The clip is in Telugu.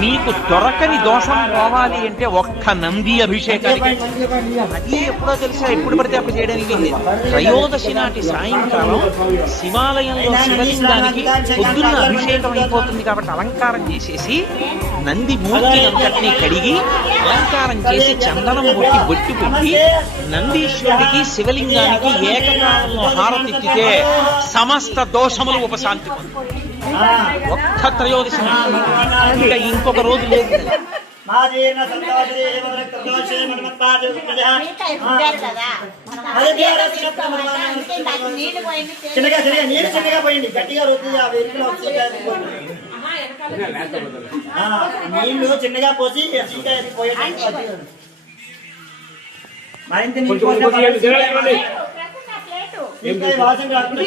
మీకు దొరకని దోషం పోవాలి అంటే ఒక్క నంది అభిషేకానికి. అది ఎప్పుడో తెలుసా, ఎప్పుడు పడితే అప్పుడు చేయడానికి లేదు. త్రయోదశి నాటి సాయంకాలం శివాలయంలో శివలింగానికి పొద్దున్న అభిషేకం అయిపోతుంది కాబట్టి అలంకారం చేసేసి నంది మూర్తి అంతటినీ కడిగి అలంకారం చేసి చందనం కొట్టి బొట్టు పెట్టి నందీశ్వరుడికి శివలింగానికి ఏకకాలంలో హారతిత్తితే సమస్త దోషములు ఉపశాంతి పొందుతాయి. ఒక్క త్రయోదశి ఇంకా ఇంకొక రోజు లేదు. నీళ్లు చిన్నగా పోసి మరింత వాసన కాకుండా